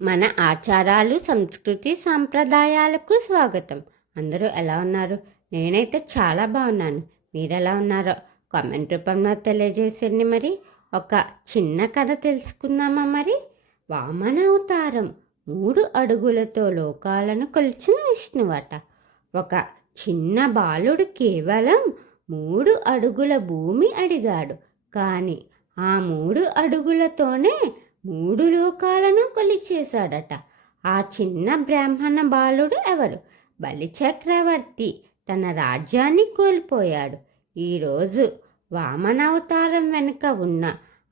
మన ఆచారాలు, సంస్కృతి, సాంప్రదాయాలకు స్వాగతం. అందరూ ఎలా ఉన్నారు? నేనైతే చాలా బాగున్నాను. మీరెలా ఉన్నారో కామెంట్ రూపంలో తెలియజేసండి. మరి ఒక చిన్న కథ తెలుసుకుందామా మరి? వామన అవతారం 3 అడుగులతో లోకాలను కొలిచిన విష్ణువట. ఒక చిన్న బాలుడు కేవలం 3 అడుగుల భూమి అడిగాడు. కానీ ఆ 3 అడుగులతోనే 3 లోకాలను కొలిచేశాడట. ఆ చిన్న బ్రాహ్మణ బాలుడు ఎవరు? బలిచక్రవర్తి. తన రాజ్యాన్ని కోల్పోయాడు. ఈరోజు వామనావతారం వెనుక ఉన్న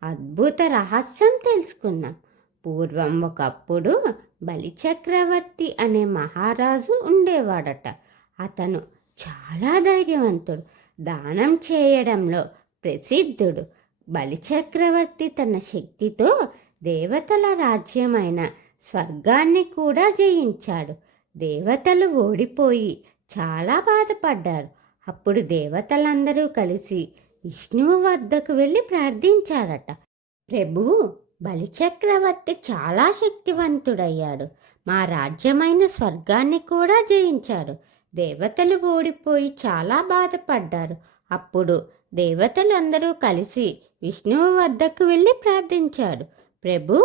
అద్భుత రహస్యం తెలుసుకుందాం. పూర్వం ఒకప్పుడు బలిచక్రవర్తి అనే మహారాజు ఉండేవాడట. అతను చాలా ధైర్యవంతుడు, దానం చేయడంలో ప్రసిద్ధుడు. బలిచక్రవర్తి తన శక్తితో దేవతల రాజ్యమైన స్వర్గాన్ని కూడా జయించాడు. దేవతలు ఓడిపోయి చాలా బాధపడ్డారు. అప్పుడు దేవతలందరూ కలిసి విష్ణువు వద్దకు వెళ్ళి ప్రార్థించారట. ప్రభు, బలిచక్రవర్తి చాలా శక్తివంతుడయ్యాడు. మా రాజ్యమైన స్వర్గాన్ని కూడా జయించాడు. దేవతలు ఓడిపోయి చాలా బాధపడ్డారు. అప్పుడు దేవతలందరూ కలిసి విష్ణువు వద్దకు వెళ్ళి ప్రార్థించాడు. ప్రభు,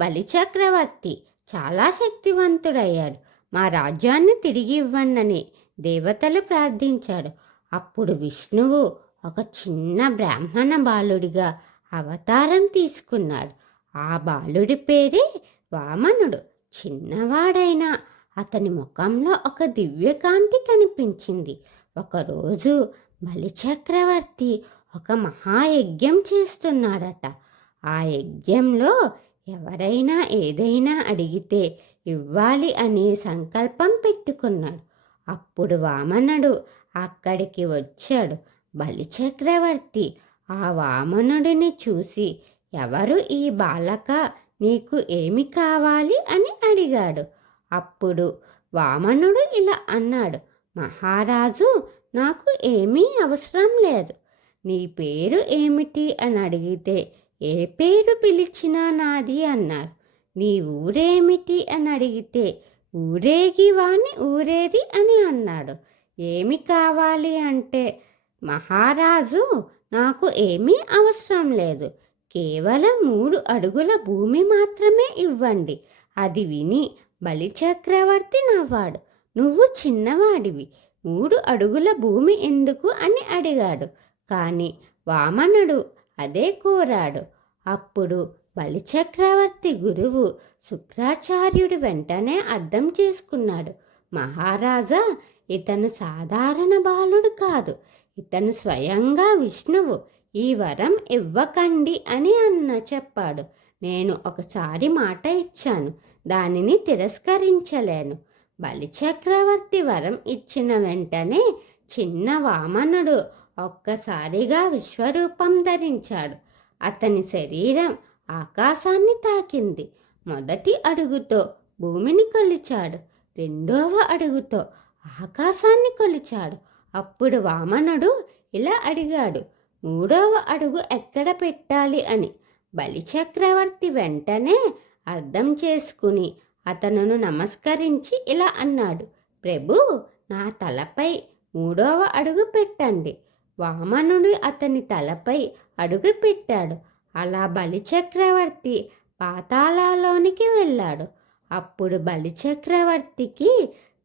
బలిచక్రవర్తి చాలా శక్తివంతుడయ్యాడు. మా రాజ్యాన్ని తిరిగి ఇవ్వండి దేవతలు ప్రార్థించాడు. అప్పుడు విష్ణువు ఒక చిన్న బ్రాహ్మణ బాలుడిగా అవతారం తీసుకున్నాడు. ఆ బాలుడి పేరే వామనుడు. చిన్నవాడైనా అతని ముఖంలో ఒక దివ్యకాంతి కనిపించింది. ఒకరోజు బలిచక్రవర్తి ఒక మహాయజ్ఞం చేస్తున్నాడట. ఆ యజ్ఞంలో ఎవరైనా ఏదైనా అడిగితే ఇవ్వాలి అనే సంకల్పం పెట్టుకున్నాడు. అప్పుడు వామనుడు అక్కడికి వచ్చాడు. బలిచక్రవర్తి ఆ వామనుడిని చూసి, ఎవరు ఈ బాలక, నీకు ఏమి కావాలి అని అడిగాడు. అప్పుడు వామనుడు ఇలా అన్నాడు, మహారాజు, నాకు ఏమీ అవసరం లేదు. నీ పేరు ఏమిటి అని అడిగితే, ఏ పేరు పిలిచినా నాది అన్నారు. నీ ఊరేమిటి అని అడిగితే, ఊరేగి వాణ్ణి ఊరేది అని అన్నాడు. ఏమి కావాలి అంటే, మహారాజు, నాకు ఏమీ అవసరం లేదు, కేవలం 3 అడుగుల భూమి మాత్రమే ఇవ్వండి. అది విని బలిచక్రవర్తి నవ్వాడు. నువ్వు చిన్నవాడివి, 3 అడుగుల భూమి ఎందుకు అని అడిగాడు. కానీ వామనుడు అదే కోరాడు. అప్పుడు బలిచక్రవర్తి గురువు శుక్రాచార్యుడు వెంటనే అర్థం చేసుకున్నాడు. మహారాజా, ఇతను సాధారణ బాలుడు కాదు, ఇతను స్వయంగా విష్ణువు. ఈ వరం ఇవ్వకండి అని చెప్పాడు. నేను ఒకసారి మాట ఇచ్చాను, దానిని తిరస్కరించలేను. బలిచక్రవర్తి వరం ఇచ్చిన వెంటనే చిన్న వామనుడు ఒక్కసారిగా విశ్వరూపం ధరించాడు. అతని శరీరం ఆకాశాన్ని తాకింది. మొదటి అడుగుతో భూమిని కొలిచాడు, రెండవ అడుగుతో ఆకాశాన్ని కొలిచాడు. అప్పుడు వామనుడు ఇలా అడిగాడు, 3వ అడుగు ఎక్కడ పెట్టాలి అని. బలిచక్రవర్తి వెంటనే అర్థం చేసుకుని అతనును నమస్కరించి ఇలా అన్నాడు, ప్రభు, నా తలపై 3వ అడుగు పెట్టండి. వామనుడు అతని తలపై అడుగు పెట్టాడు. అలా బలిచక్రవర్తి పాతాళలోనికి వెళ్ళాడు. అప్పుడు బలిచక్రవర్తికి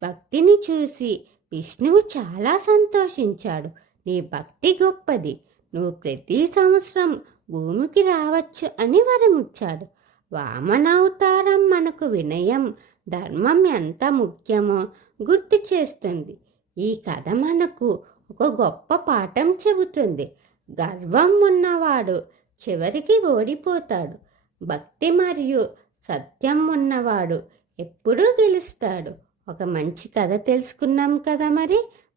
భక్తిని చూసి విష్ణువు చాలా సంతోషించాడు. నీ భక్తి గొప్పది, నువ్వు ప్రతి సంవత్సరం భూమికి రావచ్చు అని వరమిచ్చాడు. వామనావతారం మనకు వినయం, ధర్మం ఎంత ముఖ్యమో గుర్తు చేస్తుంది. ఈ కథ మనకు ఒక గొప్ప పాఠం చెబుతుంది. గర్వం ఉన్నవాడు చివరికి ఓడిపోతాడు. భక్తి మరియు సత్యం ఉన్నవాడు ఎప్పుడూ గెలుస్తాడు. ఒక మంచి కథ తెలుసుకున్నాం కదా.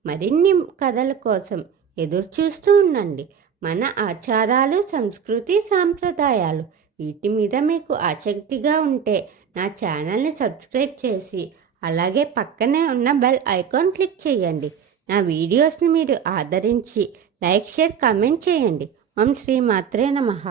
మరిన్ని కథల కోసం ఎదురు చూస్తూ ఉండండి. మన ఆచారాలు, సంస్కృతి, సాంప్రదాయాలు వీటి మీద మీకు ఆసక్తిగా ఉంటే నా ఛానల్ని సబ్స్క్రైబ్ చేసి అలాగే పక్కనే ఉన్న బెల్ ఐకాన్ క్లిక్ చేయండి. నా వీడియోస్ని మీరు ఆదరించి లైక్, షేర్, కామెంట్ చేయండి. ఓం శ్రీ మాత్రే నమః.